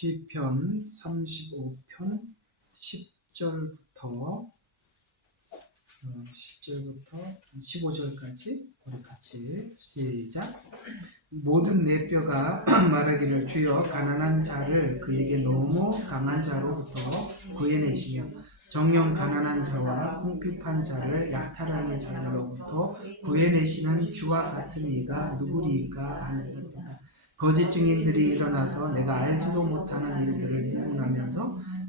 시편 35편 10절부터 15절까지 우리 같이 시작. 모든 내 뼈가 말하기를 주여 가난한 자를 그에게 너무 강한 자로부터 구해내시며 정령 가난한 자와 궁핍한 자를 약탈하는 자들로부터 구해내시는 주와 같은 이가 누구리까 하느니라. 거짓 증인들이 일어나서 내가 알지도 못하는 일들을 일문하면서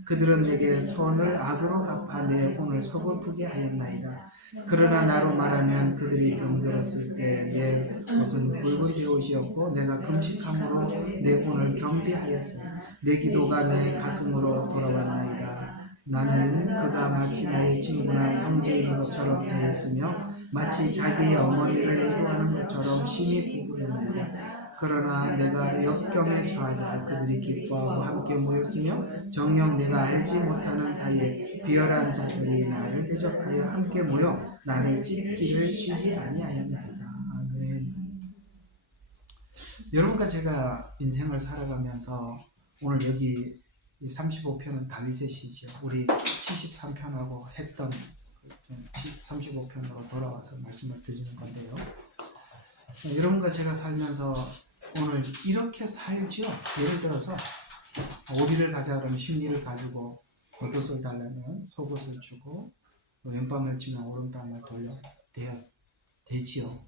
그들은 내게 선을 악으로 갚아 내 혼을 서글프게 하였나이다. 그러나 나로 말하면 그들이 병들었을 때 내 옷은 붉은 베옷이었고 내가 금식함으로 내 혼을 경비하였으니 내 기도가 내 가슴으로 돌아왔나이다. 나는 그가 마치 나의 친구나 형제인 것처럼 대했으며 마치 자기의 어머니를 애도하는 것처럼 심히 부끄러웠나이다. 그러나 내가 역경에 처하자 그들이 기뻐하고 함께 모였으며 정녕 내가 알지 못하는 사이에 비열한 자들이 나를 대적하여 함께 모여 나를 찢기를 쉬지 아니하였나이다. 아멘. 여러분과 제가 인생을 살아가면서 오늘 여기 35편은 다윗의 시죠. 우리 73편하고 했던 35편으로 돌아와서 말씀을 드리는 건데요. 여러분과 제가 살면서 오늘 이렇게 살죠. 예를 들어서 오리를 가자 그러면 심리를 가지고 겉옷을 달라면 속옷을 주고 왼밤을 치면 오른밤을 돌려 대지요.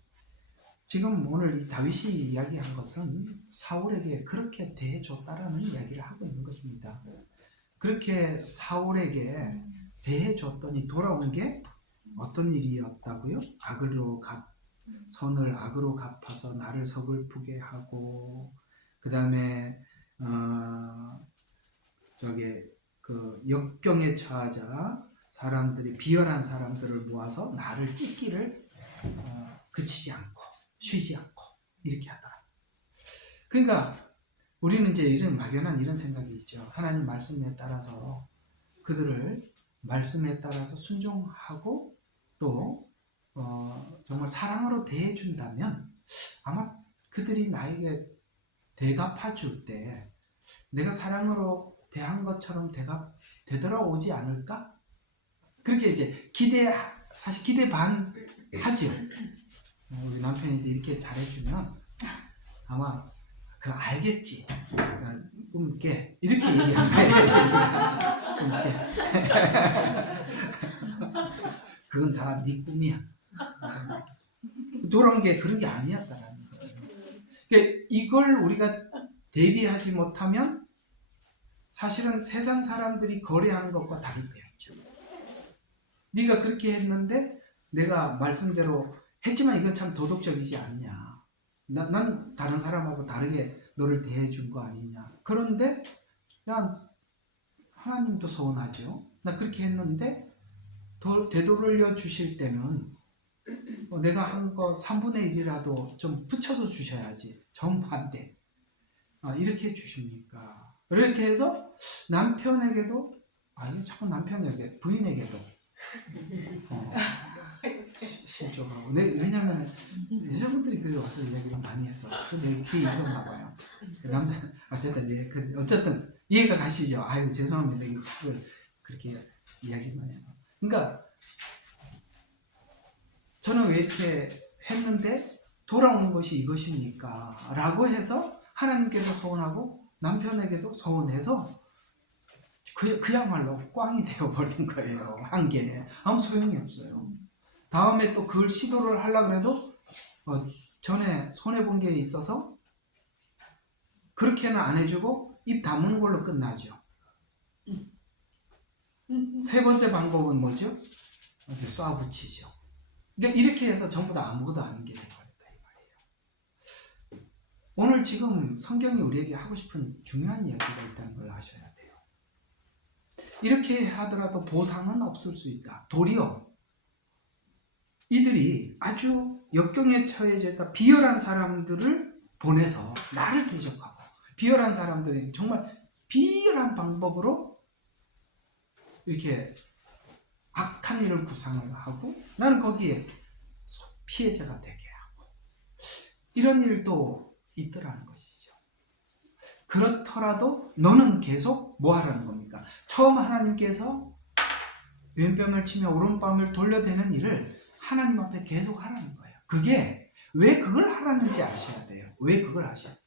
지금 오늘 이 다윗이 이야기한 것은 사울에게 그렇게 대해줬다라는 이야기를 하고 있는 것입니다. 그렇게 사울에게 대해줬더니 돌아온 게 어떤 일이었다고요? 선을 악으로 갚아서 나를 서글프게 하고, 그 다음에 그 역경에 처하자 사람들이 비열한 사람들을 모아서 나를 찢기를 그치지 않고 쉬지 않고 이렇게 하더라. 그러니까 우리는 이제 이런 막연한 이런 생각이 있죠. 하나님 말씀에 따라서 그들을 말씀에 따라서 순종하고 또 정말 사랑으로 대해준다면 아마 그들이 나에게 대갚아 줄 때 내가 사랑으로 대한 것처럼 되돌아오지 않을까? 그렇게 이제 사실 기대 반 하죠. 우리 남편이 이렇게 잘해주면 아마 그거 알겠지. 꿈깨 이렇게 얘기하는 거예요. 그건 다 네 꿈이야. 돌아온 게 그런 게 아니었다라는 거예요. 그러니까 이걸 우리가 대비하지 못하면 사실은 세상 사람들이 거래하는 것과 다를 때였죠. 네가 그렇게 했는데 내가 말씀대로 했지만 이건 참 도덕적이지 않냐. 난 다른 사람하고 다르게 너를 대해준 거 아니냐. 그런데 야, 하나님도 서운하죠. 나 그렇게 했는데 되돌려 주실 때는 내가 한 거 3분의 1이라도 좀 붙여서 주셔야지. 정반대. 이렇게 해주십니까? 이렇게 해서 남편에게도 자꾸 남편에게 부인에게도 실족하고. 왜냐면 여자분들이 그래 와서 이야기를 많이 해서 내 귀에 익었나 봐요. 남자 어쨌든 이해가 가시죠? 죄송합니다. 이게 그렇게 이야기만 해서. 그러니까 저는 왜 이렇게 했는데 돌아오는 것이 이것입니까? 라고 해서 하나님께도 서운하고 남편에게도 서운해서 그야말로 꽝이 되어버린 거예요. 한 게 아무 소용이 없어요. 다음에 또 그걸 시도를 하려고 해도 전에 손해본 게 있어서 그렇게는 안 해주고 입 다무는 걸로 끝나죠. 세 번째 방법은 뭐죠? 쏴붙이죠. 그러니까 이렇게 해서 전부 다 아무것도 아닌 게 돼버렸다 이 말이에요. 오늘 지금 성경이 우리에게 하고 싶은 중요한 이야기가 있다는 걸 아셔야 돼요. 이렇게 하더라도 보상은 없을 수 있다. 도리어 이들이 아주 역경에 처해져 있다 비열한 사람들을 보내서 나를 대적하고 비열한 사람들에게 정말 비열한 방법으로 이렇게 악한 일을 구상을 하고 나는 거기에 피해자가 되게 하고 이런 일도 있더라는 것이죠. 그렇더라도 너는 계속 뭐 하라는 겁니까? 처음 하나님께서 왼뺨을 치며 오른뺨을 돌려대는 일을 하나님 앞에 계속 하라는 거예요. 그게 왜 그걸 하라는지 아셔야 돼요. 왜 그걸 아셔야 돼요.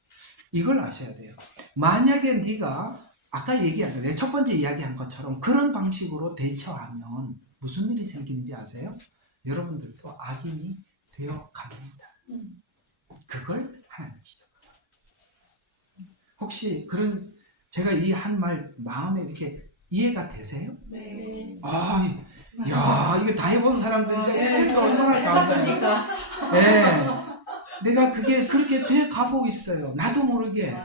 이걸 아셔야 돼요. 만약에 네가 아까 얘기한 거, 첫 번째 이야기한 것처럼 그런 방식으로 대처하면 무슨 일이 생기는지 아세요? 여러분들도 악인이 되어 갑니다. 그걸 하나님 지적합니다. 혹시 그런 제가 이 한 말 마음에 이렇게 이해가 되세요? 네. 아, 야, 이거 다 해본 사람들이니까 이렇게 얼마나 감사해요. 했었으니까. 네. 내가 그게 그렇게 돼 가고 있어요. 나도 모르게.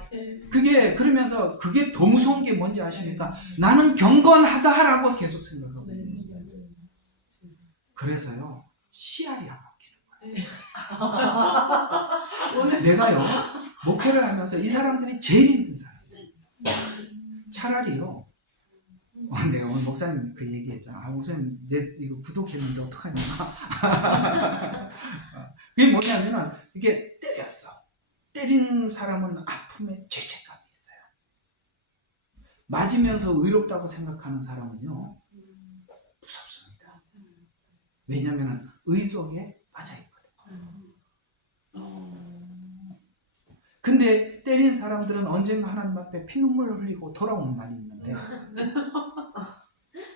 그게 그러면서 그게 더 무서운 게 뭔지 아십니까? 나는 경건하다라고 계속 생각하고 네, 있는 거예요. 맞아요. 그래서요 씨알이 안 먹히는 오늘 거예요. 내가요 목회를 하면서 이 사람들이 제일 힘든 사람들. 차라리요. 내가 오늘 목사님 그 얘기했잖아. 목사님 이제 이거 구독했는데 어떡하냐. 그게 뭐냐면은 이게 때렸어. 때리는 사람은 아픔에 죄책감이 있어요. 맞으면서 의롭다고 생각하는 사람은요 무섭습니다. 왜냐면은 의 속에 빠져 있거든. 근데 때린 사람들은 언젠가 하나님 앞에 피눈물을 흘리고 돌아오는 날이 있는데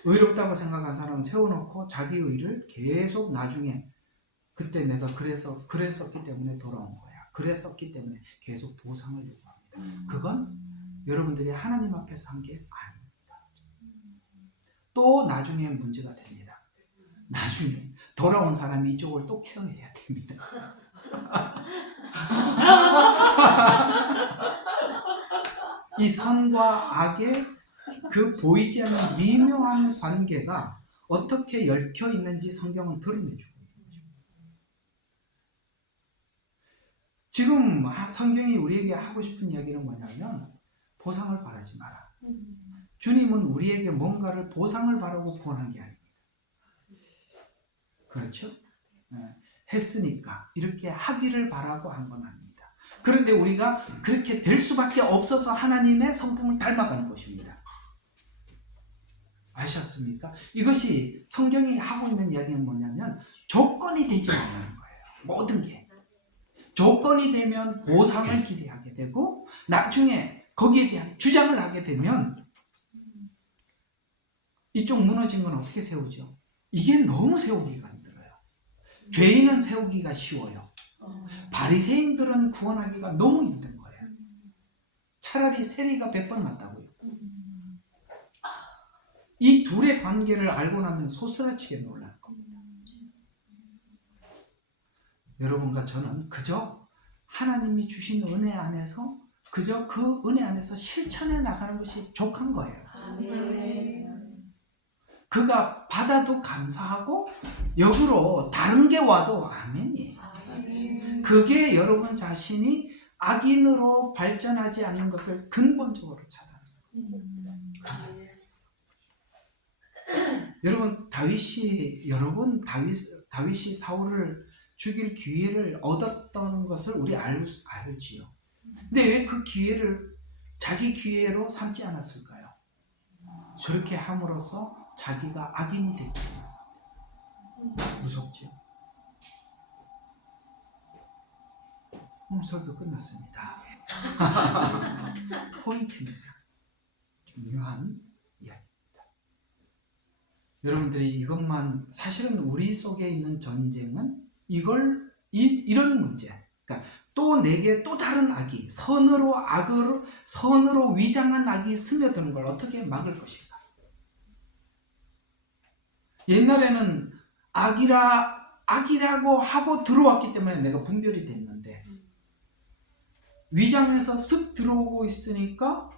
의롭다고 생각한 사람은 세워놓고 자기 의를 계속 나중에 그때 내가 그랬었기 때문에 돌아온 거야. 그랬었기 때문에 계속 보상을 요구합니다. 그건 여러분들이 하나님 앞에서 한 게 아닙니다. 또 나중에 문제가 됩니다. 나중에 돌아온 사람이 이쪽을 또 케어해야 됩니다. 이 선과 악의 그 보이지 않는 미묘한 관계가 어떻게 얽혀 있는지 성경은 드러내주고 있는 거죠. 지금 성경이 우리에게 하고 싶은 이야기는 뭐냐면 보상을 바라지 마라. 주님은 우리에게 뭔가를 보상을 바라고 구원한 게 아닙니다. 그렇죠? 했으니까 이렇게 하기를 바라고 한 건 아닙니다. 그런데 우리가 그렇게 될 수밖에 없어서 하나님의 성품을 닮아가는 것입니다. 아셨습니까? 이것이 성경이 하고 있는 이야기는 뭐냐면 조건이 되지 않는 거예요. 모든 게. 조건이 되면 보상을 기대하게 되고 나중에 거기에 대한 주장을 하게 되면 이쪽 무너진 건 어떻게 세우죠? 이게 너무 세우기가 힘들어요. 죄인은 세우기가 쉬워요. 바리새인들은 구원하기가 너무 힘든 거예요. 차라리 세리가 100번 낫다고요. 이 둘의 관계를 알고 나면 소스라치게 놀랄 겁니다. 여러분과 저는 그저 하나님이 주신 은혜 안에서 그저 그 은혜 안에서 실천해 나가는 것이 족한 거예요. 그가 받아도 감사하고 역으로 다른 게 와도 아멘이에요. 그게 여러분 자신이 악인으로 발전하지 않는 것을 근본적으로 차단해요. 여러분 다윗이 사울을 죽일 기회를 얻었던 것을 우리 알지요. 근데 왜 그 기회를 자기 기회로 삼지 않았을까요? 저렇게 함으로써 자기가 악인이 됐기 때문에. 무섭죠. 설교 끝났습니다. 포인트입니다. 중요한 이야기입니다. 여러분들이 이것만 사실은 우리 속에 있는 전쟁은 이런 문제. 그러니까 또 내게 또 다른 악이 선으로 위장한 악이 스며드는 걸 어떻게 막을 것인가? 옛날에는 악이라고 하고 들어왔기 때문에 내가 분별이 됐는데 위장해서 쓱 들어오고 있으니까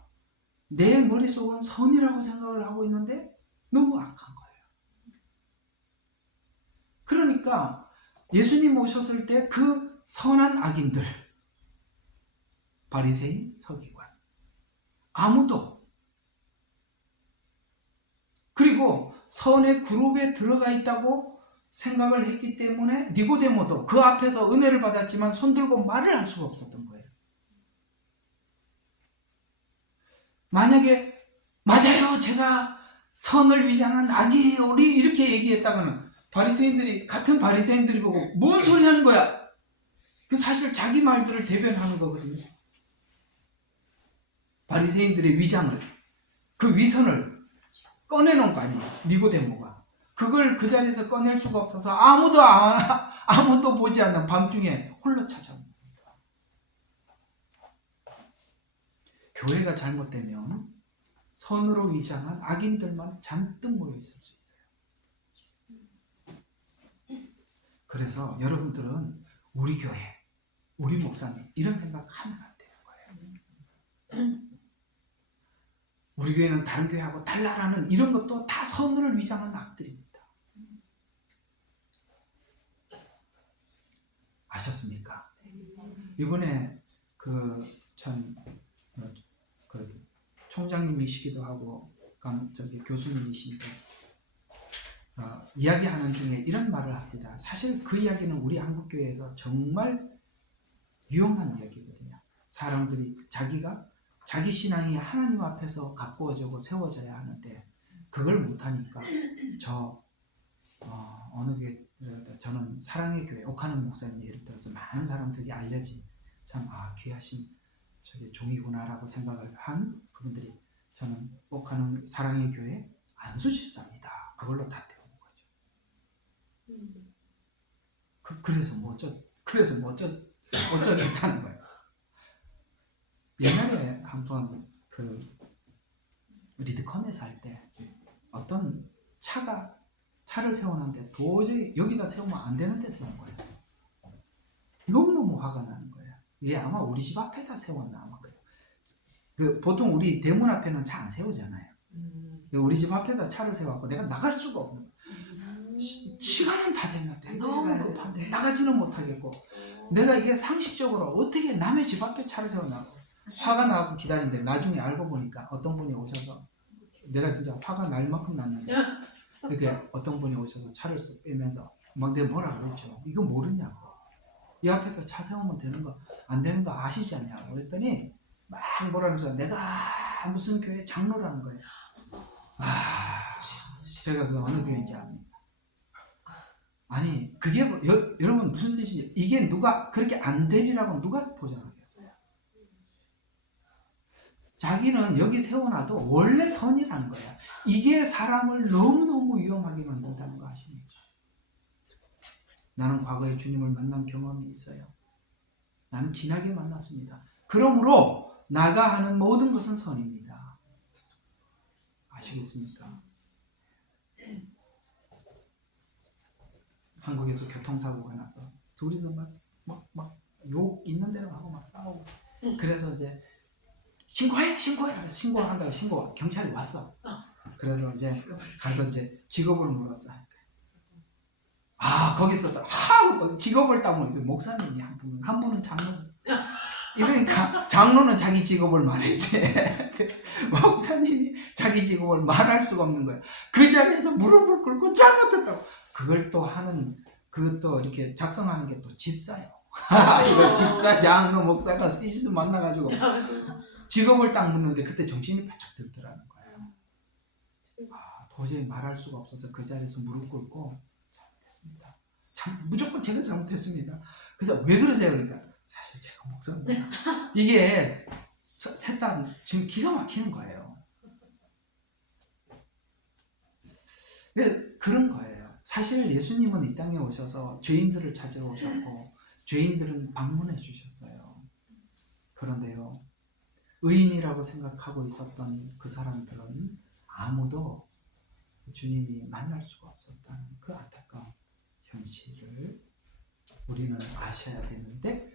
내 머릿속은 선이라고 생각을 하고 있는데 너무 악한 거예요. 그러니까 예수님 오셨을 때 그 선한 악인들, 바리새인, 서기관, 아무도, 그리고 선의 그룹에 들어가 있다고 생각을 했기 때문에 니고데모도 그 앞에서 은혜를 받았지만 손들고 말을 할 수가 없었던 거예요. 만약에 맞아요, 제가 선을 위장한 악이에요, 우리 이렇게 얘기했다가는 바리새인들이 같은 바리새인들이 보고 뭔 소리 하는 거야? 그 사실 자기 말들을 대변하는 거거든요. 바리새인들의 위장을, 그 위선을 꺼내놓은 거 아니에요, 니고데모가. 그걸 그 자리에서 꺼낼 수가 없어서 아무도 보지 않는 밤중에 홀로 찾아옵니다. 교회가 잘못되면 선으로 위장한 악인들만 잔뜩 모여 있을 수 있어요. 그래서 여러분들은 우리 교회, 우리 목사님 이런 생각하면 안 되는 거예요. 우리 교회는 다른 교회하고 달라라는 이런 것도 다 선을 위장한 악들입니다. 아셨습니까? 이번에 그 총장님이시기도 하고 교수님이신데 이야기하는 중에 이런 말을 합니다. 사실 그 이야기는 우리 한국교회에서 정말 유용한 이야기거든요. 사람들이 자기 신앙이 하나님 앞에서 가꾸어지고 세워져야 하는데 그걸 못하니까 어느 교회, 저는 사랑의 교회 옥하는 목사님 예를 들어서 많은 사람들이 알려진 참 귀하신 종이구나라고 생각을 한 그분들이, 저는 옥하는 사랑의 교회 안수집사입니다, 그걸로 다 태우는 거죠. 그래서 어쩌겠다는 거예요. 옛날에 한번 그 리드컴에서 할 때 어떤 차를 세워놨는데 도저히 여기다 세우면 안 되는 데 세운 거예요. 너무너무 화가 나는 거예요. 이게 아마 우리 집 앞에다 세웠나 아마 그래요. 보통 우리 대문 앞에는 차 안 세우잖아요. 우리 집 앞에다 차를 세워갖고 내가 나갈 수가 없는 거예요. 시간은 다 됐는데 너무 급한데 나가지는 못하겠고, 내가 이게 상식적으로 어떻게 남의 집 앞에 차를 세웠나 화가 나고 기다리는데, 나중에 알고 보니까 어떤 분이 오셔서, 내가 진짜 화가 날 만큼 났는데 이렇게 어떤 분이 오셔서 차를 쓱 빼면서 막 내가 뭐라 그랬죠. 이거 모르냐고, 이 앞에다 차 세우면 되는 거 안 되는 거 아시지 않냐고 그랬더니 막 뭐라면서 내가 무슨 교회 장로라는 거예요. 제가 그 어느 교회인지 압니다. 아니 그게 여러분 무슨 뜻이지? 이게 누가 그렇게 안 되리라고 누가 보장하겠어요? 자기는 여기 세워놔도 원래 선이라는 거야. 이게 사람을 너무너무 위험하게 만든다는 거 아십니까? 나는 과거에 주님을 만난 경험이 있어요. 나는 진하게 만났습니다. 그러므로 나가 하는 모든 것은 선입니다. 아시겠습니까? 한국에서 교통사고가 나서 둘이는 막 욕 있는 대로 하고 막 싸우고, 그래서 이제 신고한다고 경찰이 왔어. 그래서 이제 가서 이제 직업을 물었어. 거기서 직업을 따면 목사님이 한 분은 장로. 이러니까 장로는 자기 직업을 말했지. 목사님이 자기 직업을 말할 수가 없는 거야. 그 자리에서 무릎을 꿇고 잘못했다고. 그걸 또 그것도 이렇게 작성하는 게 또 집사요. 이거 집사, 장로, 목사가 셋이서 만나가지고 직업을 딱 묻는데 그때 정신이 바짝 들더라는 거예요. 도저히 말할 수가 없어서 그 자리에서 무릎 꿇고 잘못했습니다. 무조건 제가 잘못했습니다. 그래서 왜 그러세요? 그러니까 사실 제가 목사입니다. 이게 셋 다 지금 기가 막히는 거예요. 그런 거예요. 사실 예수님은 이 땅에 오셔서 죄인들을 찾아오셨고 죄인들은 방문해 주셨어요. 그런데요, 의인이라고 생각하고 있었던 그 사람들은 아무도 주님이 만날 수가 없었다는 그 안타까운 현실을 우리는 아셔야 되는데,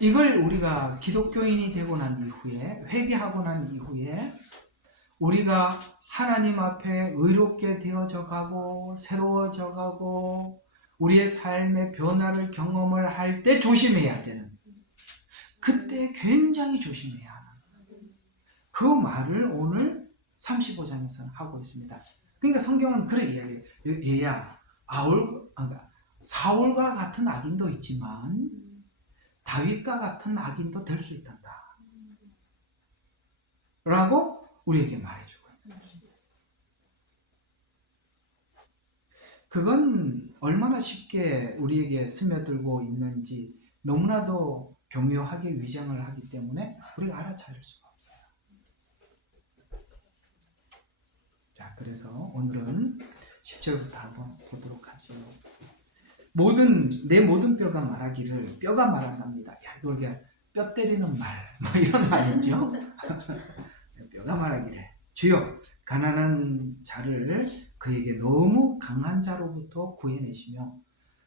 이걸 우리가 기독교인이 되고 난 이후에, 회개하고 난 이후에 우리가 하나님 앞에 의롭게 되어져 가고 새로워져 가고 우리의 삶의 변화를 경험을 할 때 조심해야 되는, 그때 굉장히 조심해야 하는 그 말을 오늘 35장에서는 하고 있습니다. 그러니까 성경은 그렇게 이야기해요. 얘야, 사울과 같은 악인도 있지만 다윗과 같은 악인도 될 수 있단다. 라고 우리에게 말해주고 있는 거예요. 그건 얼마나 쉽게 우리에게 스며들고 있는지 너무나도 교묘하게 위장을 하기 때문에 우리가 알아차릴 수가 없어요. 자, 그래서 오늘은 10절부터 한번 보도록 하죠. 내 모든 뼈가 말하기를, 뼈가 말한답니다. 야, 이거 뼈 때리는 말, 뭐 이런 말이죠. 뼈가 말하기를, 주여 가난한 자를 그에게 너무 강한 자로부터 구해내시며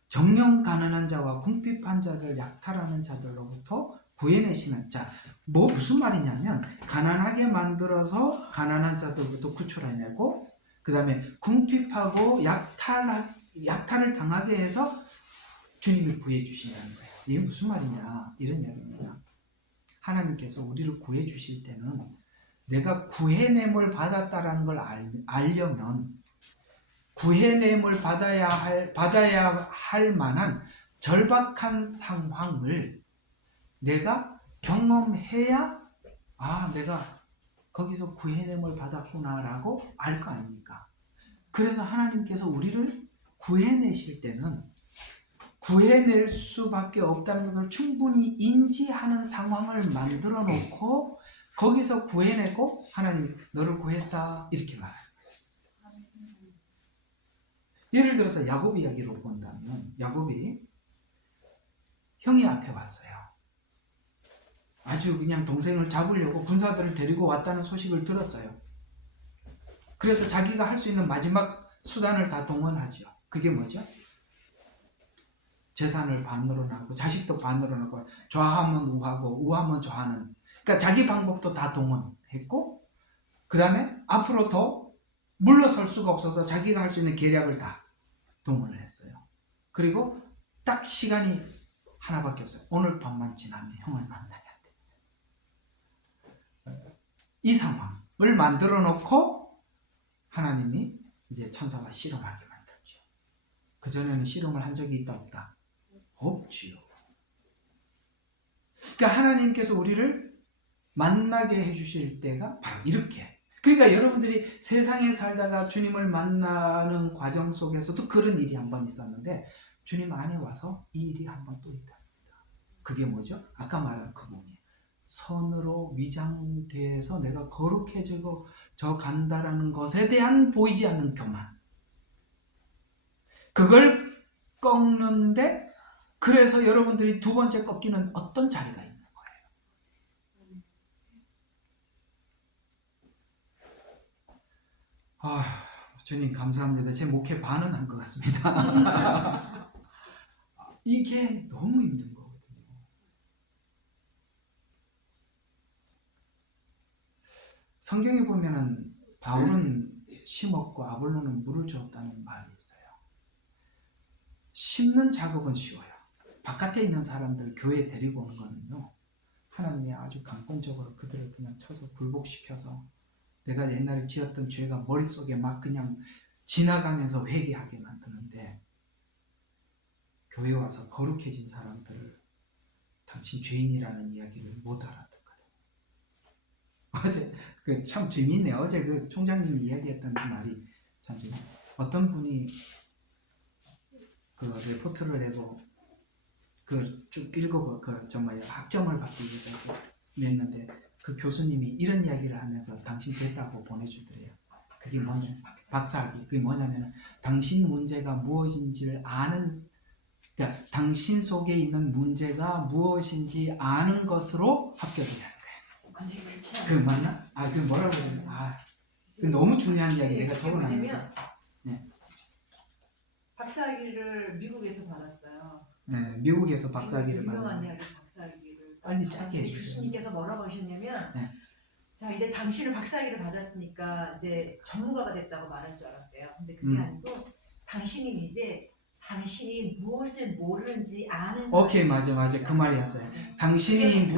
정령 가난한 자와 궁핍한 자를 약탈하는 자들로부터 구해내시는 자. 무슨 말이냐면 가난하게 만들어서 가난한 자들부터 구출하냐고, 그 다음에 궁핍하고 약탈을 당하게 해서 주님이 구해주신다는 거예요. 이게 무슨 말이냐, 이런 이야기입니다. 하나님께서 우리를 구해주실 때는 내가 구해냄을 받았다라는 걸 알려면 구해냄을 받아야 할 만한 절박한 상황을 내가 경험해야, 아, 내가 거기서 구해냄을 받았구나 라고 알 거 아닙니까? 그래서 하나님께서 우리를 구해내실 때는 구해낼 수밖에 없다는 것을 충분히 인지하는 상황을 만들어 놓고 거기서 구해내고, 하나님 너를 구했다 이렇게 말해요. 예를 들어서 야곱 이야기로 본다면, 야곱이 형이 앞에 왔어요. 아주 그냥 동생을 잡으려고 군사들을 데리고 왔다는 소식을 들었어요. 그래서 자기가 할 수 있는 마지막 수단을 다 동원하죠. 그게 뭐죠? 재산을 반으로 나누고 자식도 반으로 나누고 좌하면 우하고 우하면 좌하는, 그러니까 자기 방법도 다 동원했고, 그 다음에 앞으로 더 물러설 수가 없어서 자기가 할 수 있는 계략을 다 동원을 했어요. 그리고 딱 시간이 하나밖에 없어요. 오늘 밤만 지나면 형을 만나야 돼. 이 상황을 만들어 놓고 하나님이 이제 천사와 씨름하게 만들죠. 그전에는 씨름을 한 적이 있다 없다? 없지요. 그러니까 하나님께서 우리를 만나게 해주실 때가 바로 이렇게. 그러니까 여러분들이 세상에 살다가 주님을 만나는 과정 속에서도 그런 일이 한 번 있었는데 주님 안에 와서 이 일이 한 번 또 있답니다. 그게 뭐죠? 아까 말한 그 부분이에요. 선으로 위장돼서 내가 거룩해지고 저 간다라는 것에 대한 보이지 않는 교만, 그걸 꺾는데, 그래서 여러분들이 두 번째 꺾이는 어떤 자리가 있는 거예요. 주님 감사합니다. 제 목회 반은 한 것 같습니다. 이게 너무 힘든 거거든요. 성경에 보면은 바울은 심었고 아볼로는 물을 주었다는 말이 있어요. 심는 작업은 쉬워요. 바깥에 있는 사람들 교회에 데리고 오는 거는요, 하나님이 아주 강권적으로 그들을 그냥 쳐서 굴복시켜서 내가 옛날에 지었던 죄가 머릿속에 막 그냥 지나가면서 회개하게 만드는데, 교회 와서 거룩해진 사람들을 당신 죄인이라는 이야기를 못 알아듣거든요. 어제 참 재밌네요. 어제 그 총장님이 이야기했던 그 말이 참 재밌네요. 어떤 분이 그 레포트를 내고 그 쭉 읽어보, 정말 학점을 받기 위해서 이렇게 냈는데, 그 교수님이 이런 이야기를 하면서 당신 됐다고 보내주더래요. 그게 뭐냐, 박사학위. 그게 뭐냐면 당신 문제가 무엇인지를 아는, 그러니까 당신 속에 있는 문제가 무엇인지 아는 것으로 합격이라는 거예요. 그 맞나? 그 뭐라고 해야 되나? 그 너무 중요한 이야기 내가 적어놨는데. 네. 박사학위를 미국에서 받았어요. 네, 미국에서 박사학위를 유명한 받았는데. 이야기 박사학위를 빨리 짧게 해주세요. 교수님께서 뭐라고 하셨냐면, 네. 자 이제 당신은 박사학위를 받았으니까 이제 전문가가 됐다고 말한 줄 알았대요. 근데 그게 아니고 당신은 이제 당신이 무엇을 모르는지 아는. 오케이, 맞아 그 말이었어요. 당신이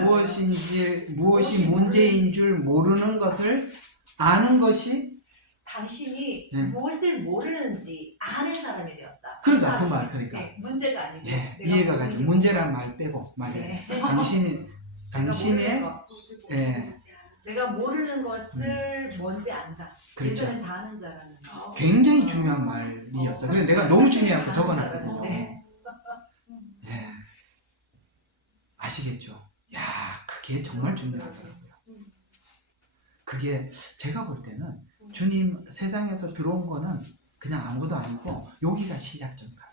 무엇이 문제인 줄 모르는 것을 아는 것이, 당신이 네. 무엇을 모르는지 아는 사람이 되었다. 그러다 그 말, 그러니까. 네, 문제가 아니고. 예, 내가 이해가 가죠. 문제란 말 빼고, 맞아요. 네. 당신의, 예, 내가 모르는 것을 뭔지 안다. 그렇죠. 예전엔 다 아는 줄 알았는데. 굉장히 중요한 말이었어. 그래서 내가 너무 중요하고 적어놨거든요. 네. 예. 아시겠죠? 야, 그게 정말 중요하더라고요. 그게 제가 볼 때는 주님 세상에서 들어온 거는 그냥 아무것도 아니고 여기가 시작점가.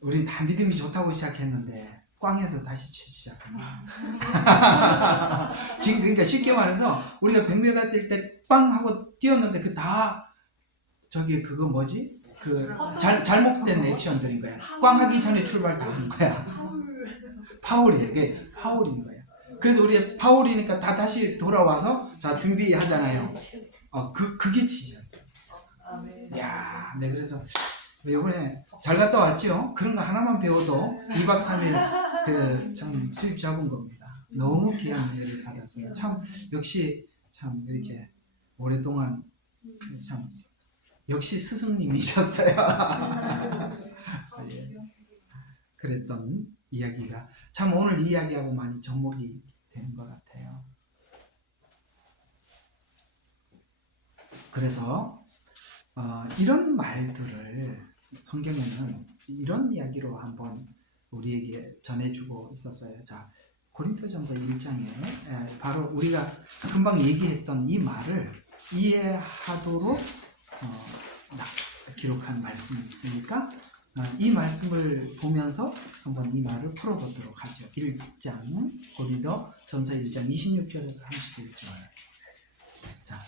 우리 다 믿음이 좋다고 시작했는데 꽝에서 다시 시작합니다. 지금 그러니까 쉽게 말해서 우리가 100m 뛸 때 빵 하고 뛰었는데 그 다 저기 그거 뭐지? 그 잘못된 액션들인 거야. 꽝 하기 전에 출발 다 한 거야. 파울이에요. 그게 파울인 거예요. 그래서 우리 파울이니까 다 다시 돌아와서 자 준비하잖아요. 그게 시작. 야, 네 그래서 이번에 잘 갔다 왔죠? 그런 거 하나만 배워도 2박 3일 그 참 수입 잡은 겁니다. 너무 귀한 은혜를 받았어요. 참 역시 참 이렇게 오랫동안 참 역시 스승님이셨어요. 예. 그랬던 이야기가 참 오늘 이 이야기하고 많이 접목이 되는 것 같아요. 그래서 이런 말들을 성경에는 이런 이야기로 한번 우리에게 전해주고 있었어요. 자, 고린토전서 1장에 바로 우리가 금방 얘기했던 이 말을 이해하도록 기록한 말씀이 있으니까 이 말씀을 보면서 한번 이 말을 풀어보도록 하죠. 1장 고린토전서 1장 26절에서 31절. 자,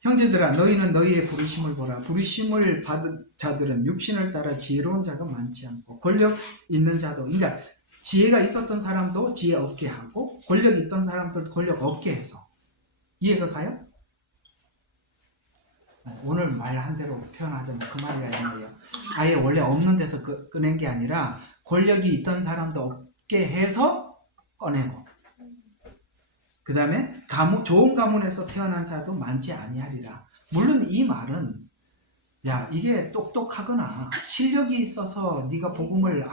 형제들아 너희는 너희의 부르심을 보라. 부르심을 받은 자들은 육신을 따라 지혜로운 자가 많지 않고 권력 있는 자도, 그러니까 지혜가 있었던 사람도 지혜 없게 하고 권력 있던 사람들도 권력 없게 해서. 이해가 가요? 오늘 말한 대로 표현하자면 그 말이라 이 말이에요. 아예 원래 없는 데서 꺼낸 게 아니라 권력이 있던 사람도 없게 해서 꺼내고, 그 다음에 좋은 가문에서 태어난 사람도 많지 아니하리라. 물론 이 말은 야 이게 똑똑하거나 실력이 있어서 네가 복음을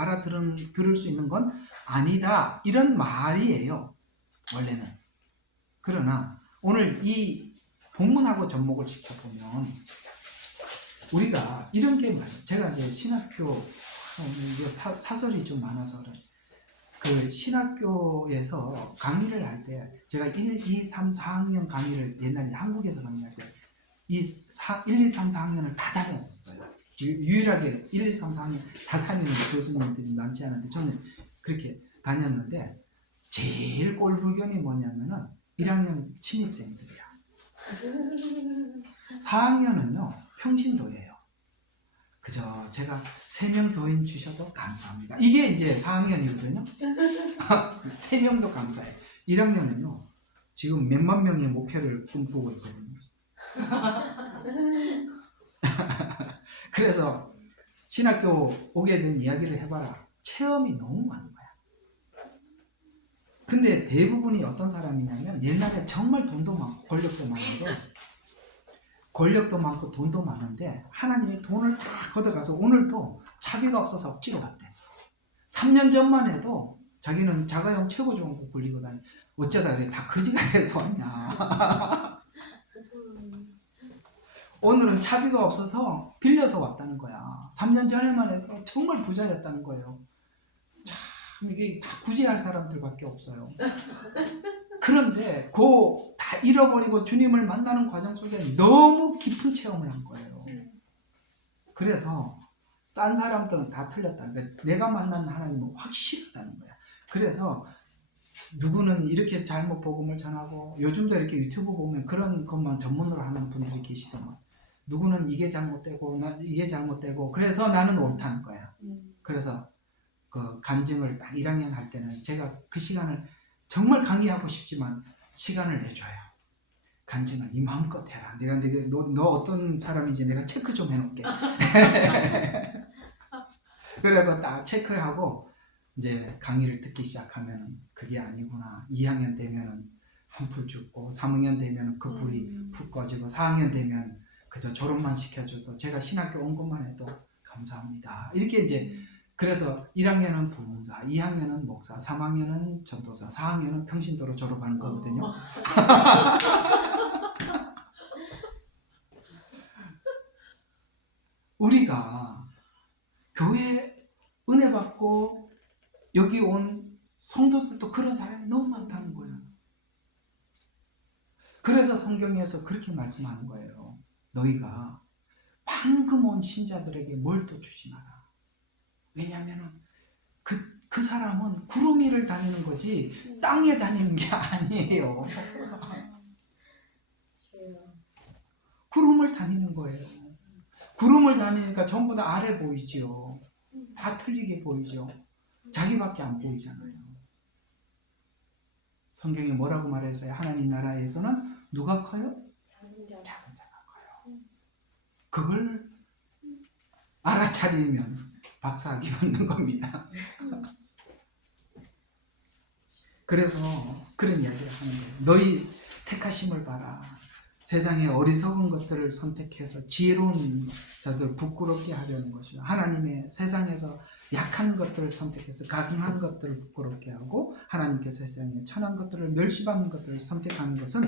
들을 수 있는 건 아니다 이런 말이에요 원래는. 그러나 오늘 이 본문하고 접목을 시켜보면 우리가 이런 게 많아요. 제가 이제 신학교 사설이 좀 많아서 그래요. 그 신학교에서 강의를 할 때 제가 1, 2, 3, 4학년 강의를 옛날에 한국에서 강의할 때 1, 2, 3, 4학년을 다 다녔었어요. 유일하게 1, 2, 3, 4학년 다 다니는 교수님들이 많지 않은데 저는 그렇게 다녔는데 제일 꼴불견이 뭐냐면은 1학년 신입생들이야. 4학년은요 평신도예요. 그저 제가 3명 교인 주셔도 감사합니다. 이게 이제 4학년이거든요. 3명도 감사해. 1학년은요 지금 몇만 명의 목회를 꿈꾸고 있거든요. 그래서 신학교 오게 된 이야기를 해봐라. 체험이 너무 많은 거야. 근데 대부분이 어떤 사람이냐면 옛날에 정말 돈도 많고 권력도 많고 돈도 많은데 하나님이 돈을 다 걷어가서 오늘도 차비가 없어서 억지로 갔대. 3년 전만 해도 자기는 자가용 최고 좋은 거 굴리고 다니. 어쩌다 그래 다 거지가 돼서 왔냐. 오늘은 차비가 없어서 빌려서 왔다는 거야. 3년 전에만 해도 정말 부자였다는 거예요. 참 이게 다 구제할 사람들밖에 없어요. 그런데 다 잃어버리고 주님을 만나는 과정 속에 너무 깊은 체험을 한 거예요. 그래서 딴 사람들은 다 틀렸다는 거야. 내가 만난 하나님은 확실하다는 거야. 그래서 누구는 이렇게 잘못 복음을 전하고 요즘도 이렇게 유튜브 보면 그런 것만 전문으로 하는 분들이 계시더만 누구는 이게 잘못되고 이게 잘못되고 그래서 나는 옳다는 거야. 그래서 그 간증을 딱 1학년 할 때는 제가 그 시간을 정말 강의하고 싶지만 시간을 내줘요. 간증을 네 마음껏 해라. 너 어떤 사람인지 내가 체크 좀 해놓을게. 그래서 딱 체크하고 이제 강의를 듣기 시작하면 그게 아니구나. 2학년 되면은 한풀 죽고 3학년 되면 그 불이 푹 꺼지고 4학년 되면 그저 졸업만 시켜줘도 제가 신학교 온 것만 해도 감사합니다. 이렇게 이제 그래서 1학년은 부흥사, 2학년은 목사, 3학년은 전도사, 4학년은 평신도로 졸업하는 거거든요. 우리가 교회 은혜 받고 여기 온 성도들도 그런 사람이 너무 많다는 거예요. 그래서 성경에서 그렇게 말씀하는 거예요. 너희가 방금 온 신자들에게 뭘 또 주지 마라. 왜냐하면 그 사람은 구름 위를 다니는 거지 땅에 다니는 게 아니에요. 구름을 다니는 거예요. 구름을 다니니까 전부 다 아래 보이죠. 다 틀리게 보이죠. 자기밖에 안 보이잖아요. 성경이 뭐라고 말했어요? 하나님 나라에서는 누가 커요? 작은 자가 커요. 그걸 알아차리면 박사학위 받는 겁니다. 그래서 그런 이야기를 하는 거예요. 너희 택하심을 봐라. 세상의 어리석은 것들을 선택해서 지혜로운 자들 부끄럽게 하려는 것이요. 하나님의 세상에서 약한 것들을 선택해서 가증한 것들을 부끄럽게 하고 하나님께서 세상에 천한 것들을 멸시받는 것들을 선택하는 것은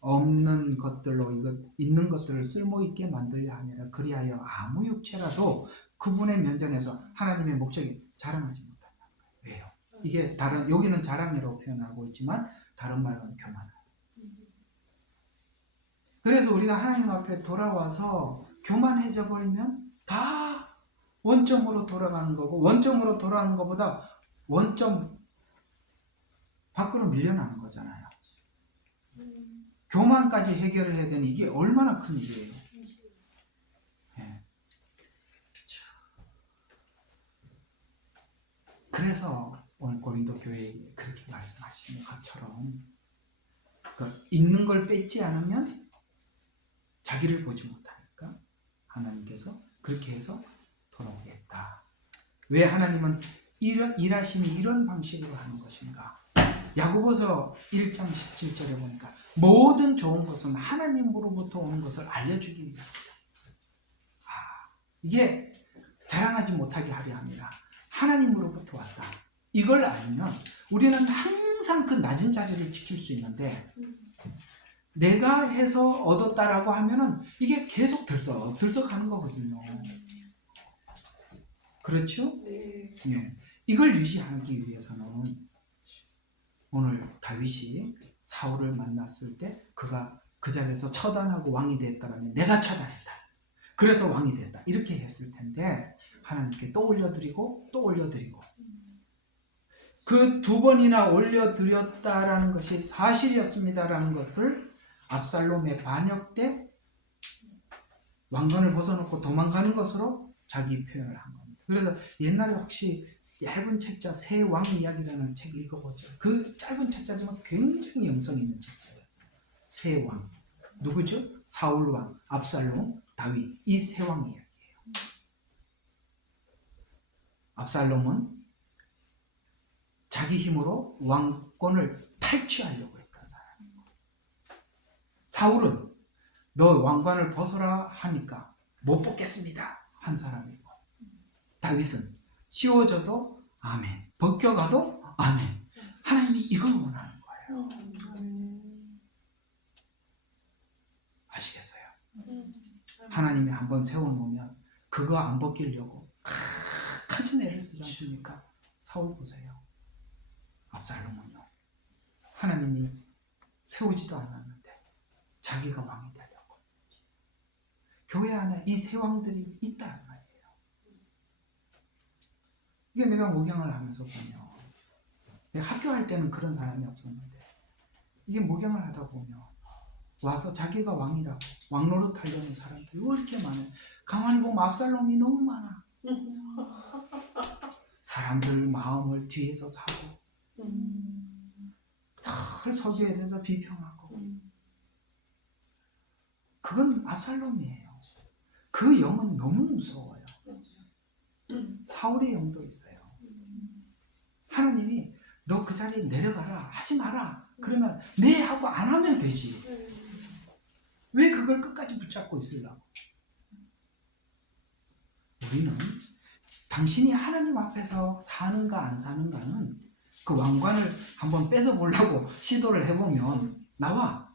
없는 것들로 있는 것들을 쓸모있게 만들려 하니라. 그리하여 아무 육체라도 그분의 면전에서 하나님의 목적이 자랑하지 못한다. 왜요? 이게 여기는 자랑이라고 표현하고 있지만 다른 말로는 교만하다. 그래서 우리가 하나님 앞에 돌아와서 교만해져 버리면 다 원점으로 돌아가는 거고, 원점으로 돌아가는 것보다 원점 밖으로 밀려나는 거잖아요. 교만까지 해결을 해야 되니 이게 얼마나 큰 일이에요. 네. 그래서 오늘 고린도 교회에 그렇게 말씀하시는 것처럼 있는 걸 뺏지 않으면 자기를 보지 못하니까 하나님께서 그렇게 해서 돌아오겠다. 왜 하나님은 이런 일하심이 이런 방식으로 하는 것인가? 야고보서 1장 17절에 보니까 모든 좋은 것은 하나님으로부터 오는 것을 알려주기 위해서. 이게 자랑하지 못하게 하려 합니다. 하나님으로부터 왔다. 이걸 알면 우리는 항상 그 낮은 자리를 지킬 수 있는데, 내가 해서 얻었다라고 하면은 이게 계속 들썩하는 거거든요. 그렇죠? 네. 이걸 유지하기 위해서는 오늘 다윗이 사울을 만났을 때 그가 그 자리에서 처단하고 왕이 됐다라면 내가 처단했다. 그래서 왕이 됐다. 이렇게 했을 텐데 하나님께 또 올려드리고 또 올려드리고 그 2번이나 올려드렸다라는 것이 사실이었습니다라는 것을 압살롬의 반역 때 왕관을 벗어놓고 도망가는 것으로 자기 표현을 한 겁니다. 그래서 옛날에 혹시 얇은 책자 새 왕 이야기라는 책 읽어보죠. 그 짧은 책자지만 굉장히 영성 있는 책자였어요. 새 왕. 누구죠? 사울 왕, 압살롬, 다윗. 이 세 왕 이야기예요. 압살롬은 자기 힘으로 왕권을 탈취하려고 했던 사람이고, 사울은 너 왕관을 벗어라 하니까 못 벗겠습니다 한 사람이고, 다윗은 씌워져도 아멘, 벗겨가도 아멘. 하나님이 이걸 원하는 거예요. 아시겠어요? 하나님이 한번 세워놓으면 그거 안 벗기려고 큰 애를 쓰지 않습니까? 사울 보세요. 압살롬은요, 하나님이 세우지도 않았는데 자기가 왕이 되려고. 교회 안에 이 세 왕들이 있다는 말이에요. 이게 내가 목양을 하면서 보면, 내가 학교할 때는 그런 사람이 없었는데 이게 목양을 하다 보면 와서 자기가 왕이라고 왕노릇 하려는 사람들이 왜 이렇게 많아요? 가만히 보면 압살롬이 너무 많아. 사람들 마음을 뒤에서 사고 늘 서기에 대해서 비평하고, 그건 압살롬이에요. 그 영은 너무 무서워요. 사울의 영도 있어요. 하나님이 너 그 자리에 내려가라 하지 마라 그러면 네 하고 안 하면 되지. 왜 그걸 끝까지 붙잡고 있으려고? 우리는 당신이 하나님 앞에서 사는가 안 사는가는 그 왕관을 한번 뺏어 보려고 시도를 해보면 나와.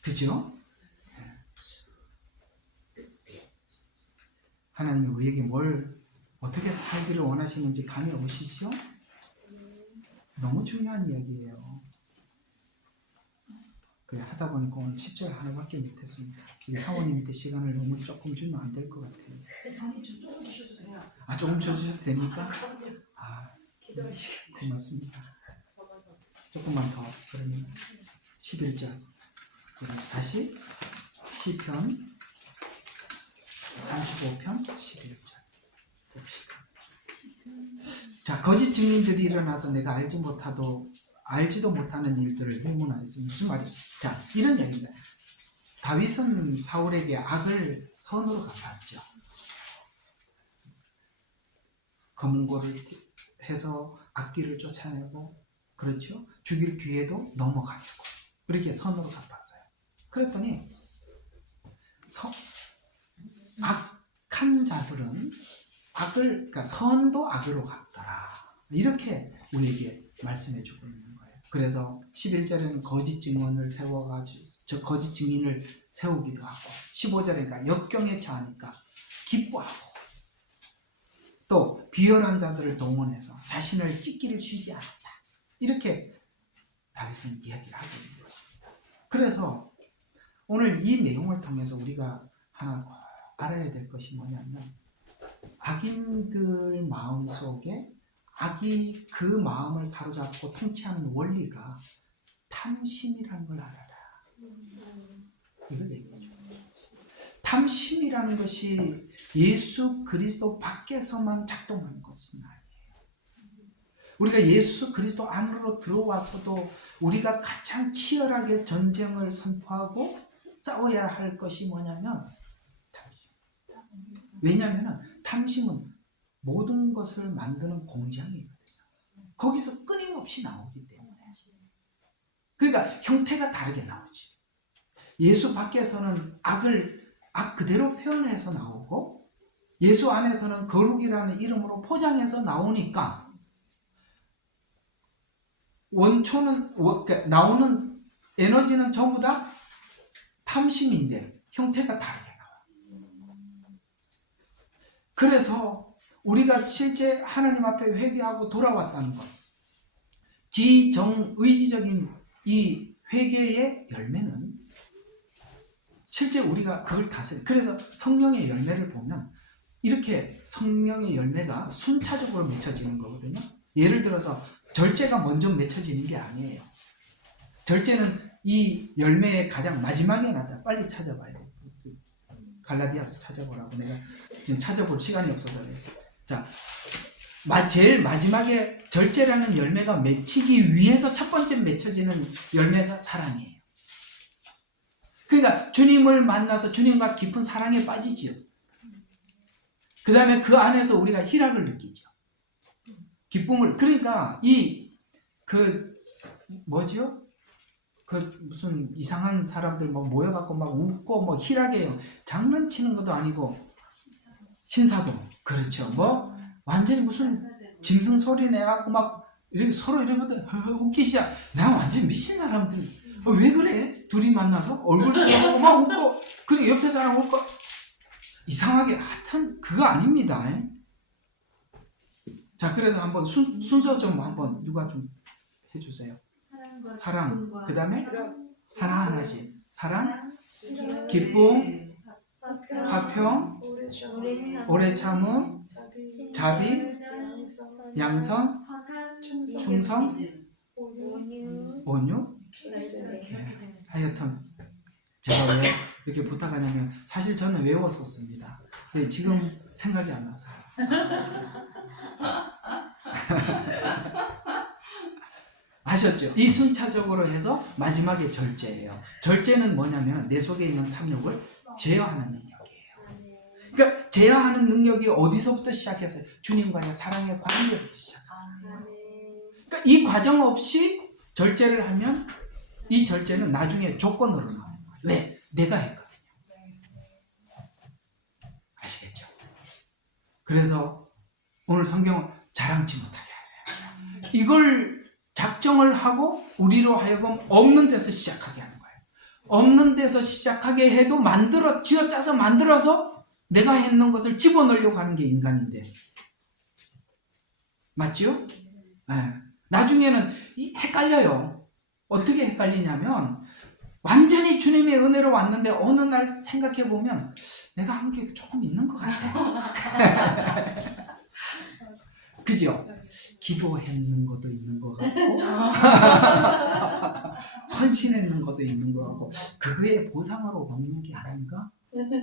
그죠? 하나님이 우리에게 뭘 어떻게 살기를 원하시는지 감이 오시죠? 너무 중요한 이야기예요. 그래 하다 보니까 오늘 10절 하나밖에 못했습니다. 사모님한테 시간을 너무 조금 주면 안 될 것 같아요. 아니 좀 조금 주셔도 돼요. 아 조금 주셔도 됩니까? 아 기도하시게. 고맙습니다. 조금만 더 그러면 11절 다시 시편 35편 11절 봅시다. 자, 거짓 증인들이 일어나서 내가 알지도 못하는 일들을 행문하였어요. 무슨 말이에요? 자, 이런 얘기입니다. 다윗은 사울에게 악을 선으로 갚았죠. 검은고를 해서 악기를 쫓아내고, 그렇죠? 죽일 기회도 넘어가지고 그렇게 선으로 갚았어요. 그랬더니 악한 자들은 그러니까 선도 악으로 갚더라. 이렇게 우리에게 말씀해 주고 있는 거예요. 그래서 11절에는 거짓 증언을 세워가지고 거짓 증인을 세우기도 하고, 15절에 역경에 처하니까 기뻐하고, 또 비열한 자들을 동원해서 자신을 찢기를 쉬지 않았다. 이렇게 다윗은 이야기를 하고 있는 것입니다. 그래서 오늘 이 내용을 통해서 우리가 하나 꼭 알아야 될 것이 뭐냐면, 악인들 마음속에 악이 그 마음을 사로잡고 통치하는 원리가 탐심이라는 걸 알아라. 이걸 얘기해줘요. 탐심이라는 것이 예수 그리스도 밖에서만 작동하는 것은 아니에요. 우리가 예수 그리스도 안으로 들어와서도 우리가 가장 치열하게 전쟁을 선포하고 싸워야 할 것이 뭐냐면 탐심. 왜냐하면 탐심은 모든 것을 만드는 공장이거든요. 거기서 끊임없이 나오기 때문에. 그러니까 형태가 다르게 나오지. 예수 밖에서는 악 그대로 표현해서 나오고, 예수 안에서는 거룩이라는 이름으로 포장해서 나오니까 원초는 나오는 에너지는 전부 다 탐심인데 형태가 다르게 나와요. 그래서 우리가 실제 하나님 앞에 회개하고 돌아왔다는 것, 지정의지적인 이 회개의 열매는 실제 우리가 그걸 다스려. 그래서 성령의 열매를 보면 이렇게 성령의 열매가 순차적으로 맺혀지는 거거든요. 예를 들어서 절제가 먼저 맺혀지는 게 아니에요. 절제는 이 열매의 가장 마지막에 나타. 빨리 찾아봐요. 갈라디아서 찾아보라고 내가 지금 찾아볼 시간이 없어서 그래요. 자, 제일 마지막에 절제라는 열매가 맺히기 위해서 첫 번째 맺혀지는 열매가 사랑이에요. 그러니까 주님을 만나서 주님과 깊은 사랑에 빠지지요. 그 다음에 그 안에서 우리가 희락을 느끼죠. 기쁨을. 그러니까 무슨 이상한 사람들 막 모여갖고 막 웃고 뭐 희락해요. 장난치는 것도 아니고 신사동. 그렇죠. 뭐 완전히 무슨 짐승 소리 내갖고 막 이렇게 서로 이러면 웃기 시작. 나 완전 미친 사람들. 왜 그래? 둘이 만나서 얼굴 쳐다보고 막 웃고, 그리고 옆에 사람 웃고 이상하게. 하여튼 그거 아닙니다. 자, 그래서 한번 순서 좀 한번 누가 좀 해주세요. 사랑, 그 다음에 하나하나씩. 사랑, 기쁨, 화평, 오래 참음, 자비, 양선, 충성, 온유. 하여튼 제가 왜 이렇게 부탁하냐면 사실 저는 외웠었습니다. 근데 지금 생각이 안 나서. 아셨죠? 이 순차적으로 해서 마지막에 절제예요. 절제는 뭐냐면 내 속에 있는 탐욕을 제어하는 능력이에요. 그러니까 제어하는 능력이 어디서부터 시작해서 주님과의 사랑의 관계부터 시작해요. 그러니까 이 과정 없이 절제를 하면 이 절제는 나중에 조건으로 나오는 거예요. 왜? 내가 했거든요. 아시겠죠? 그래서 오늘 성경은 자랑치 못하게 하세요. 이걸 작정을 하고 우리로 하여금 없는 데서 시작하게 하는 거예요. 없는 데서 시작하게 해도 쥐어짜서 만들어서 내가 했는 것을 집어넣으려고 하는 게 인간인데. 맞죠? 네. 나중에는 헷갈려요. 어떻게 헷갈리냐면 완전히 주님의 은혜로 왔는데 어느 날 생각해 보면 내가 한 게 조금 있는 것 같아. 그죠? 기도했는 것도 있는 것 같고 헌신했는 것도 있는 것 같고 그거의 보상으로 먹는 게 아닌가?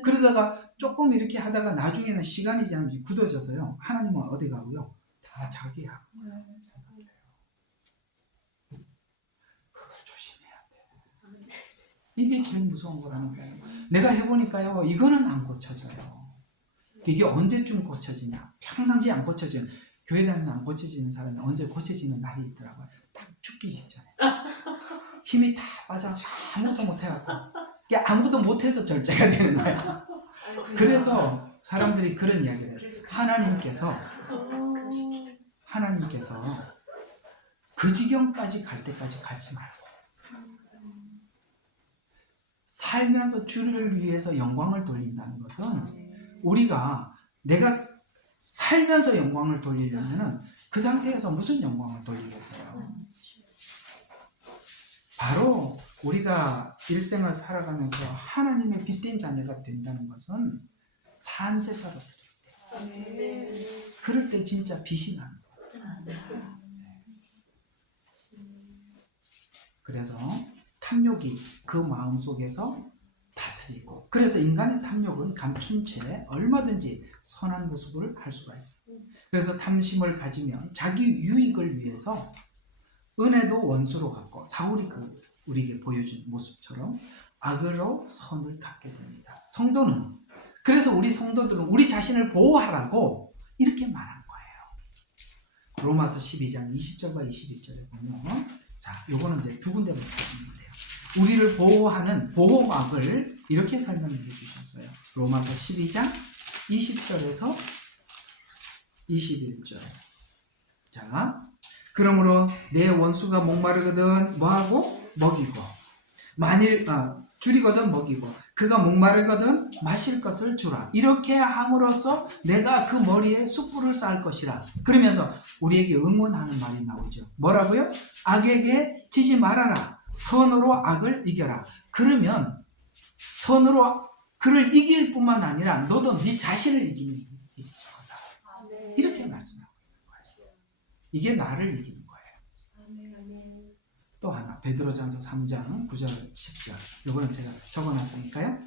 그러다가 조금 이렇게 하다가 나중에는 시간이 지나면 굳어져서요. 하나님은 어디 가고요? 다 자기야. 생각해요. 그걸 조심해야 돼. 이게 제일 무서운 거라니까요. 내가 해보니까요. 이거는 안 고쳐져요. 이게 언제쯤 고쳐지냐? 평상시에 안 고쳐지는, 교회 다니면 안 고쳐지는 사람이 언제 고쳐지는 날이 있더라고요. 딱 죽기 직전에. 힘이 다 빠져 아무것도 못해갖고. 아무것도 못해서 절제가 되는 거예요. 그래서 사람들이 그런 이야기를 해요. 하나님께서 그 지경까지 갈 때까지 가지 말고 살면서 주를 위해서 영광을 돌린다는 것은 우리가 내가 살면서 영광을 돌리려면 그 상태에서 무슨 영광을 돌리겠어요? 바로 우리가 일생을 살아가면서 하나님의 빛된 자녀가 된다는 것은 산제사로 드릴 때 그럴 때 진짜 빛이 나는 거예요. 그래서 탐욕이 그 마음속에서 다스리고 그래서 인간의 탐욕은 감춘 채 얼마든지 선한 모습을 할 수가 있어요. 그래서 탐심을 가지면 자기 유익을 위해서 은혜도 원수로 갚고 사울이 우리에게 보여준 모습처럼 악으로 선을 갚게 됩니다. 성도는 그래서 우리 성도들은 우리 자신을 보호하라고 이렇게 말한 거예요. 로마서 12장 20절과 21절에 보면 자, 요거는 이제 두 군데만 보시면 돼요. 우리를 보호하는 보호막을 이렇게 설명해 주셨어요. 로마서 12장 20절에서 21절. 자, 그러므로 내 원수가 목마르거든 뭐하고? 먹이고 만일 줄이거든 먹이고 그가 목마르거든 마실 것을 주라. 이렇게 함으로써 내가 그 머리에 숯불을 쌓을 것이라. 그러면서 우리에게 응원하는 말이 나오죠. 뭐라고요? 악에게 지지 말아라. 선으로 악을 이겨라. 그러면 선으로 그를 이길 뿐만 아니라 너도 네 자신을 이기는 거다. 이렇게 말씀하고 있는 거예요. 이게 나를 이기는 거예요. 또 하나 베드로전서 3장 9절 10절 이거는 제가 적어놨으니까요.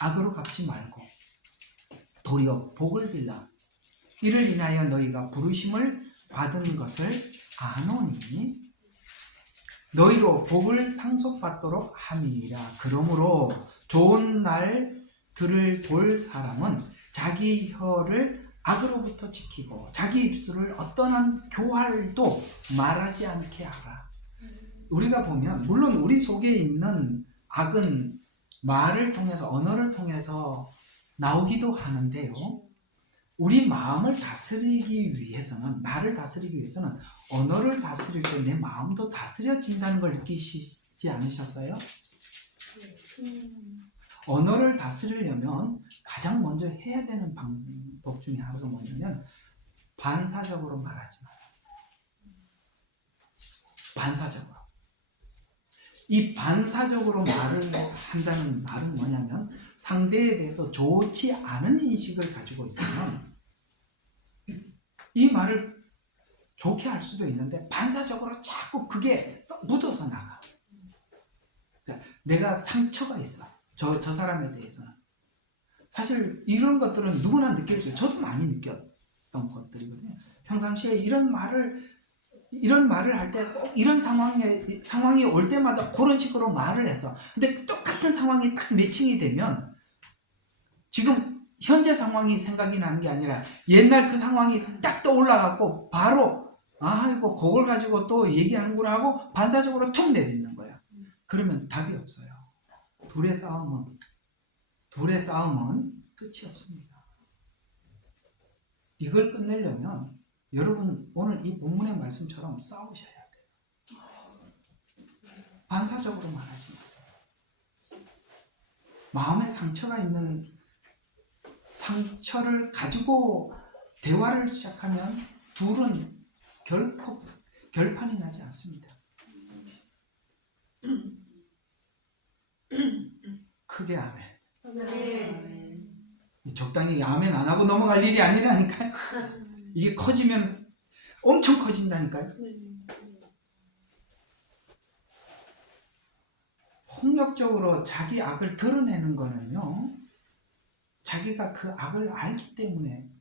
악으로 갚지 말고 도리어 복을 빌라. 이를 인하여 너희가 부르심을 받은 것을 아노니 너희로 복을 상속받도록 함이니라. 그러므로 좋은 날들을 볼 사람은 자기 혀를 악으로부터 지키고 자기 입술을 어떠한 교활도 말하지 않게 하라. 우리가 보면 물론 우리 속에 있는 악은 말을 통해서 언어를 통해서 나오기도 하는데요. 우리 마음을 다스리기 위해서는 말을 다스리기 위해서는 언어를 다스릴 때 내 마음도 다스려진다는 걸 느끼시지 않으셨어요? 언어를 다스리려면 가장 먼저 해야 되는 방법 중에 하나가 뭐냐면 반사적으로 말하지 마라. 반사적으로. 이 반사적으로 말을 한다는 말은 뭐냐면 상대에 대해서 좋지 않은 인식을 가지고 있으면 이 말을 좋게 할 수도 있는데 반사적으로 자꾸 그게 묻어서 나가. 그러니까 내가 상처가 있어. 저 사람에 대해서는. 사실 이런 것들은 누구나 느낄 수 있어요. 저도 많이 느꼈던 것들이거든요. 평상시에 이런 말을 할 때 꼭 이런 상황이 올 때마다 그런 식으로 말을 했어. 근데 똑같은 상황이 딱 매칭이 되면 지금 현재 상황이 생각이 나는 게 아니라 옛날 그 상황이 딱 떠올라갖고 바로 이거 그걸 가지고 또 얘기하는구나 하고 반사적으로 툭 내뱉는 거야. 그러면 답이 없어요. 둘의 싸움은 끝이 없습니다. 이걸 끝내려면 여러분 오늘 이 본문의 말씀처럼 싸우셔야 돼요. 반사적으로 말하지 마세요. 마음에 상처가 있는 상처를 가지고 대화를 시작하면 둘은 결코 결판이 나지 않습니다. 크게 아멘. 네. 적당히 아멘 안 하고 넘어갈 일이 아니라니까요. 이게 커지면 엄청 커진다니까요. 폭력적으로 자기 악을 드러내는 거는요, 자기가 그 악을 알기 때문에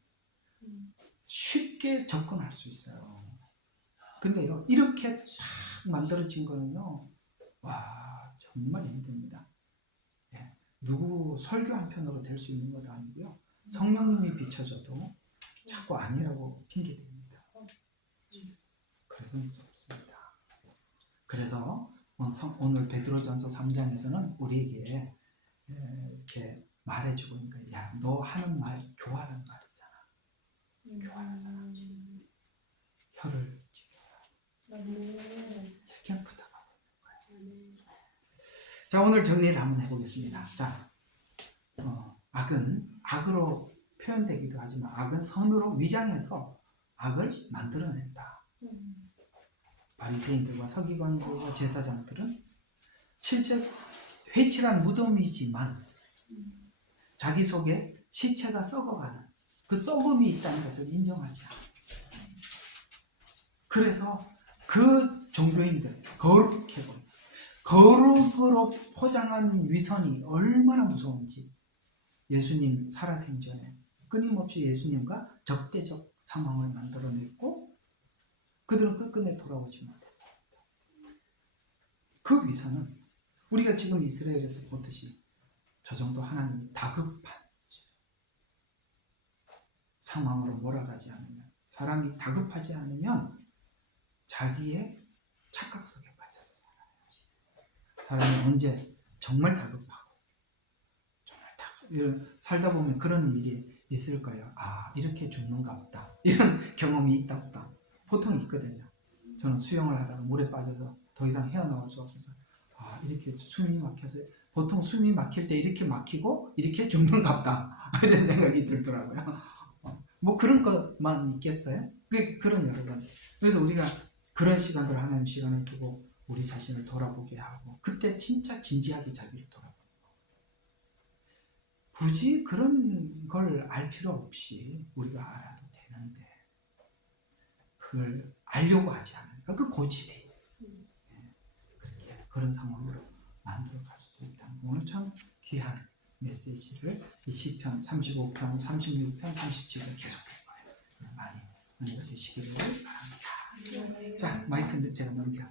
쉽게 접근할 수 있어요. 근데요, 이렇게 쫙 만들어진 거는요, 와, 정말 힘듭니다. 예, 누구 설교 한 편으로 될 수 있는 것도 아니고요. 성령님이 비춰져도 자꾸 아니라고 핑계댑니다. 그래서 무섭습니다. 그래서 오늘 베드로전서 3장에서는 우리에게 이렇게 말해주고 있는 거예요. 야, 너 하는 말 교활한 말이잖아. 교활하잖아. 혀를 지켜라. 이렇게 부탁하고 있는 거예요. 자, 오늘 정리를 한번 해보겠습니다. 자, 악은 악으로 표현되기도 하지만 악은 선으로 위장해서 악을 만들어낸다. 바리새인들과 서기관들과 제사장들은 실제 회칠한 무덤이지만 자기 속에 시체가 썩어가는 그 썩음이 있다는 것을 인정하지 않아요. 그래서 그 종교인들 거룩해 보입니다. 거룩으로 포장한 위선이 얼마나 무서운지 예수님 살아생전에 끊임없이 예수님과 적대적 상황을 만들어냈고 그들은 끝끝내 돌아오지 못했습니다. 그 위선은 우리가 지금 이스라엘에서 보듯이 저 정도 하나님이 다급한 상황으로 몰아가지 않으면, 사람이 다급하지 않으면 자기의 착각 속에 빠져서 살아요. 사람이 언제 정말 다급하고 살다 보면 그런 일이 있을 거예요. 아, 이렇게 죽는가 보다. 이런 경험이 있다 없다. 보통 있거든요. 저는 수영을 하다가 물에 빠져서 더 이상 헤어나올 수 없어서 아, 이렇게 숨이 막혀서 보통 숨이 막힐 때 이렇게 막히고 이렇게 죽는가 보다. 이런 생각이 들더라고요. 뭐 그런 것만 있겠어요? 그런 여러 번. 그래서 우리가 그런 시간들 하나님 시간을 두고 우리 자신을 돌아보게 하고 그때 진짜 진지하게 자기를 돌아보고 굳이 그런 걸 알 필요 없이 우리가 알아도 되는데 그걸 알려고 하지 않으니까 그 고집이 그렇게 그런 상황으로 만들어 갈 수 있다. 오늘 참 귀한 메시지를 이 시편 35편, 36편, 37편 계속할 거예요. 많이 은혜가 되시기를 바랍니다. 자, 마이크는 제가 넘겨요.